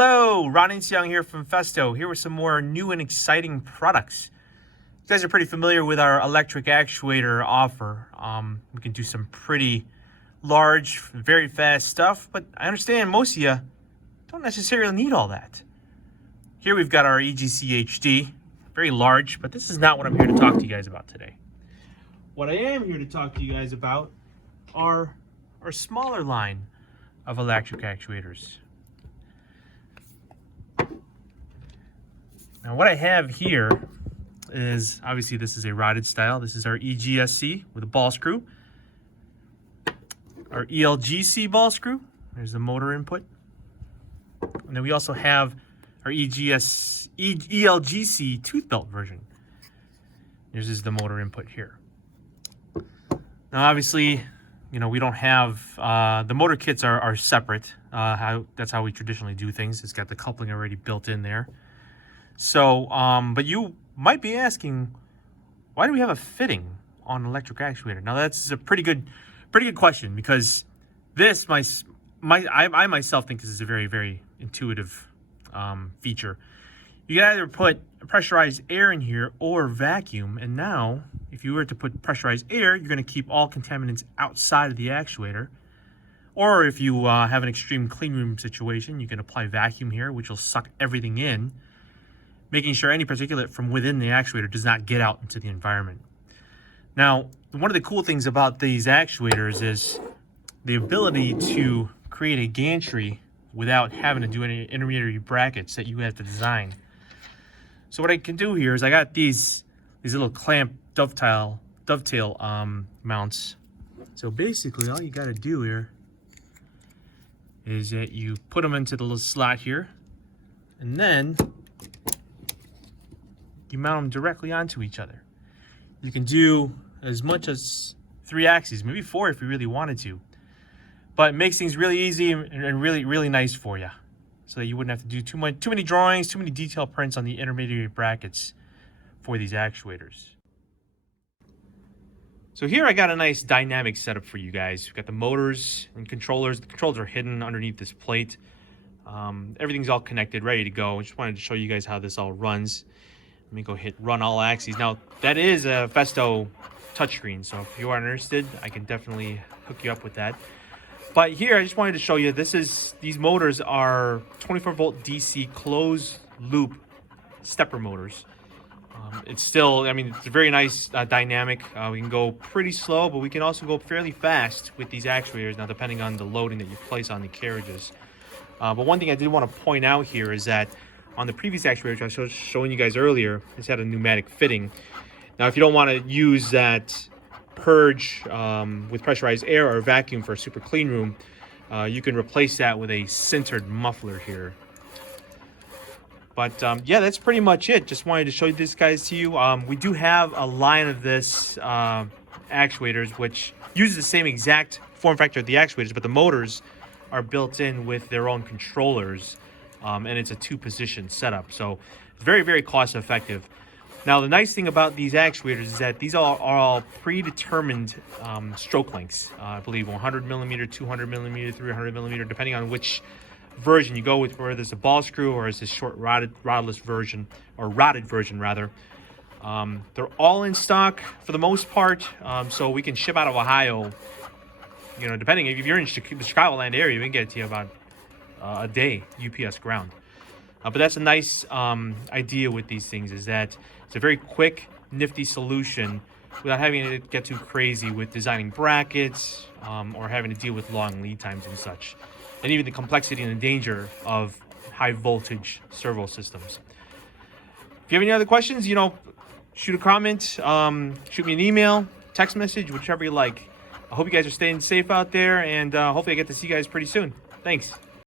Hello, Ron-Festo here from Festo, here with some more new and exciting products. You guys are pretty familiar with our electric actuator offer. We can do some pretty large, very fast stuff, but I understand most of you don't necessarily need all that. Here we've got our EGC HD, very large, but this is not what I'm here to talk to you guys about today. What I am here to talk to you guys about are our smaller line of electric actuators. Now what I have here is, obviously this is a rotted style. This is our EGSC with a ball screw. Our ELGC ball screw. There's the motor input. And then we also have our ELGC tooth belt version. This is the motor input here. Now obviously, you know, we don't have, the motor kits are separate. That's how we traditionally do things. It's got the coupling already built in there. So, but you might be asking, why do we have a fitting on an electric actuator? Now that's a pretty good question, because this, I myself think this is a very, very intuitive feature. You can either put pressurized air in here or vacuum, and now if you were to put pressurized air, you're going to keep all contaminants outside of the actuator. Or if you have an extreme clean room situation, you can apply vacuum here, which will suck everything in, making sure any particulate from within the actuator does not get out into the environment. Now, one of the cool things about these actuators is the ability to create a gantry without having to do any intermediary brackets that you have to design. So what I can do here is I got these little clamp dovetail mounts. So basically all you got to do here is that you put them into the little slot here, and then you mount them directly onto each other. You can do as much as 3 axes, maybe 4 if you really wanted to. But it makes things really easy and really, really nice for you, so that you wouldn't have to do too many drawings, too many detail prints on the intermediary brackets for these actuators. So here I got a nice dynamic setup for you guys. We've got the motors and controllers. The controls are hidden underneath this plate. Everything's all connected, ready to go. I just wanted to show you guys how this all runs. Let me go hit run all axes. Now that is a Festo touchscreen, so if you are interested, I can definitely hook you up with that. But here I just wanted to show you, these motors are 24-volt DC closed loop stepper motors. It's still, I mean, it's a very nice dynamic. We can go pretty slow, but we can also go fairly fast with these actuators, now depending on the loading that you place on the carriages. But one thing I did want to point out here is that on the previous actuator I was showing you guys earlier, it's had a pneumatic fitting. Now if you don't want to use that purge with pressurized air or vacuum for a super clean room, you can replace that with a sintered muffler here. But yeah, that's pretty much it. Just wanted to show this guys to you. We do have a line of this actuators which uses the same exact form factor of the actuators, but the motors are built in with their own controllers, and it's a 2-position setup, so it's very, very cost effective. Now the nice thing about these actuators is that these are all predetermined stroke lengths. I believe 100 millimeter, 200 millimeter, 300 millimeter, depending on which version you go with, whether there's a ball screw or is this short rotted version, or rotted version rather. They're all in stock for the most part, so we can ship out of Ohio. You know, depending if you're in the Chicagoland area, we can get it to you about a day UPS ground. But that's a nice idea with these things, is that it's a very quick, nifty solution without having to get too crazy with designing brackets or having to deal with long lead times and such, and even the complexity and the danger of high voltage servo systems. If you have any other questions, you know, shoot a comment, shoot me an email, text message, whichever you like. I hope you guys are staying safe out there, and hopefully I get to see you guys pretty soon. Thanks.